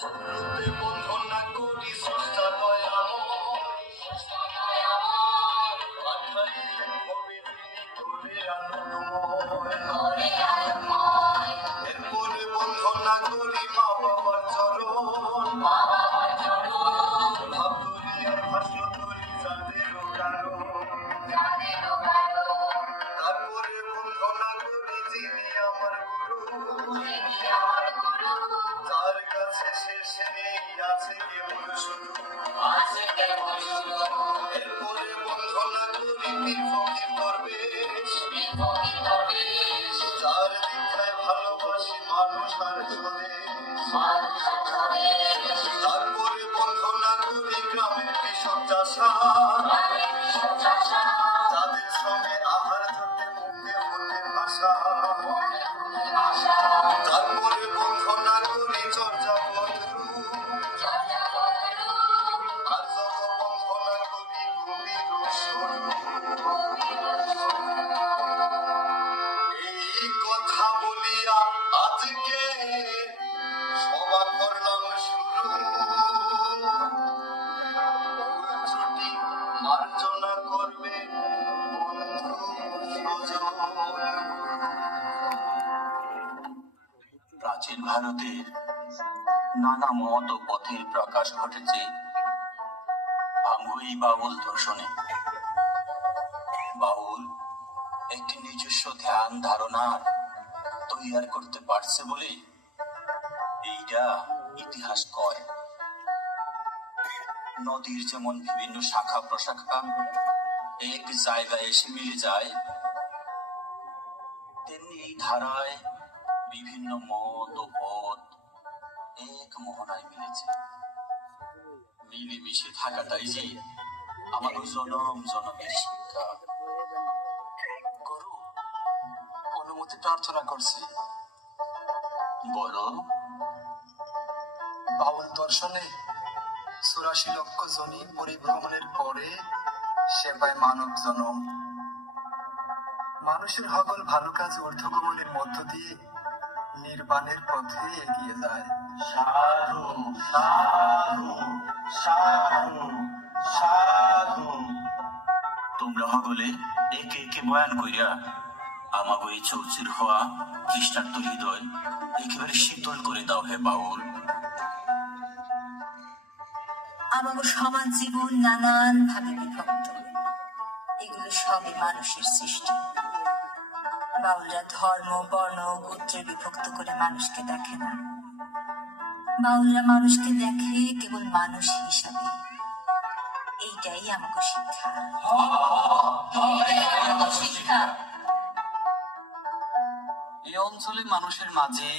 শুরুতে বন্ধন না করি স্রষ্টা দয়াময়, পাঠাইলেন ভবে তিনি করে আনন্দময়। এরপরে বন্ধন না করি মা বাবার চরণ, ভাব ধরি আর ভাষ্য ধরি যাদেরও কারণ। তারপরে বন্ধন না করি যিনি আমার গুরু, তার কাছে শেষে নেই আছে কেবল শুরু। এরপরে বন্ধন না করি পীর ফকির দরবেশ, যার দীক্ষায় ভালোবাসি মানুষ আর স্বদেশ। তারপরে বন্ধন না করি গ্রামের কৃষক চাষা, যাদের সঙ্গে আহার জন্যে মুখে মুখে ভাষা। তারপরে বন্ধন না করি চর্যা বন্ধু, আর যত বন্ধন না করি গভীর সরু। এই কথা বলিয়া আজকে সভা করলাম শুরু, ত্রুটি মার্জনা করবে বন্ধু স্বজন। প্রাচীন ভারতের নানা মত ও পথের প্রকাশ ঘটেছে আঙ্গুই বাউল দর্শনে। বাউল একটি নিজস্ব ধ্যান ধারণা তৈয়ার করতে পারছে বলে এইটা ইতিহাস কয়। নদীর যেমন বিভিন্ন শাখা প্রশাখা এক জায়গায় এসে মিলে যায়, তেমনি এই ধারায় বিভিন্ন মত ও পথ এক মোহনায় মিলেছে। মিলেমিশে থাকাটাই যে আমাদের জনম জনমের শিক্ষা। গুরু অনুমতি প্রার্থনা করছি। বলো। বাউল দর্শনে ৮৪ লক্ষ জনি পরিভ্রমণের পরে সে পায় মানব জনম। মানুষের সকল ভালো কাজ ঊর্ধ্বগমনের মধ্য দিয়ে নির্বাণের পথে এগিয়ে যায়। সাধু সাধু সাধু সাধু। তোমরা সকলে একে একে বয়ান কইরা আমাগো এই চৌচির হওয়া তৃষ্ণার্ত হৃদয় একেবারে শীতল করে দাও হে বাউল। আমাদের সমাজ জীবন নানান ভাবে বিভক্ত, এগুলো সবই মানুষের সৃষ্টি। বাউলরা ধর্ম বর্ণ গোত্রে বিভক্ত করে মানুষকে দেখে না। বাউলরা মানুষকে দেখে কেবল মানুষ হিসাবে। এইটাই আমাকে শিক্ষা। এই অঞ্চলে মানুষের মাঝে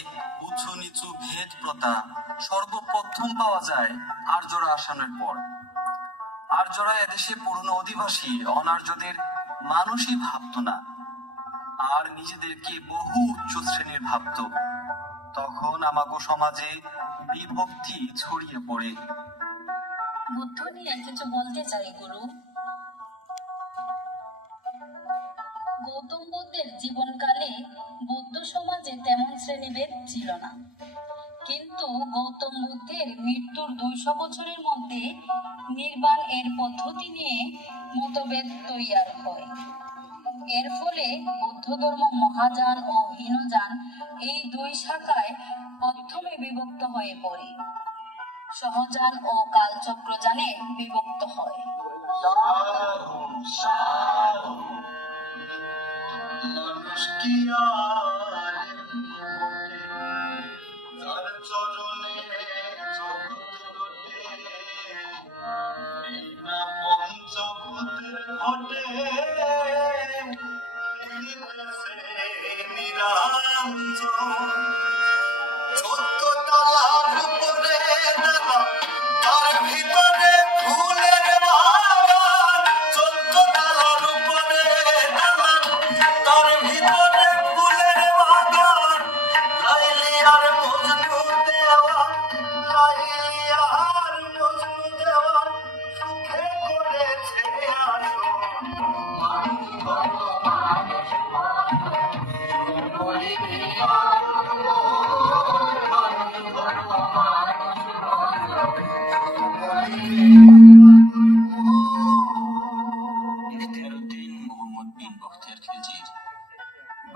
উঁচু নিচু ভেদ প্রথা সর্বপ্রথম পাওয়া যায় আর্যরা আসানোর পর। আর্যরা এদেশে পুরনো অধিবাসী অনার্যদের মানুষই ভাবত না, আর নিজেদেরকে বহু উচ্চ শ্রেণীর ভাবত। তখন আমাগো সমাজে বিভক্তি ছড়িয়ে পড়ে। বুদ্ধ নিয়ে কিছু বলতে চাই গুরু। গৌতম বুদ্ধের জীবনকালে বৌদ্ধ সমাজে তেমন শ্রেণীভেদ ছিল না, কিন্তু গৌতম বুদ্ধের মৃত্যুর ২০০ বছরের মধ্যে নির্বাণ এর পদ্ধতি নিয়ে মতভেদ তৈয়ার হয়। এর ফলে বৌদ্ধ ধর্ম মহাযান ও হীনযান এই দুই শাখায় প্রথমে বিভক্ত হয়ে পড়ে। সহযান ও কালচক্রযানে বিভক্ত হয়। সাধু সাধু। মানুষ কি আর বটে, যার চরণে জগৎ রটে। এই না পঞ্চভূতের ঘটে, নিতেছে নিরঞ্জন। ১৪ তলার উপরে ডালা, তার ভিতরে ফুলের বাগান। ১৪ তলার উপরে ডালা, তার ভিতরে ফুলের বাগান।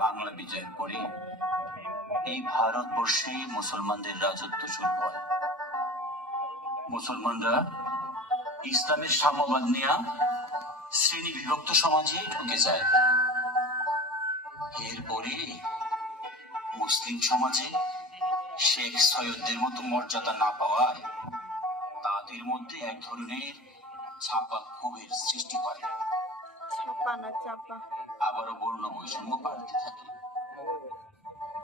বাংলা বিজয়ের পরে এই ভারতবর্ষে মুসলমানদের রাজত্ব শুরু হয়। মুসলমানরা ইসলামের সাম্যবাদ নেয়া শ্রেণী বিভক্ত সমাজে ঢুকে যায়। এরপরে মুসলিম সমাজে শেখ সৈয়দদের মতো মর্যাদা না পাওয়ায় তাদের মধ্যে এক ধরনের ছাপা ক্ষোভের সৃষ্টি হয়। ছাপা না চাপা। আবারও বর্ণ বৈষম্য বাড়তে থাকে।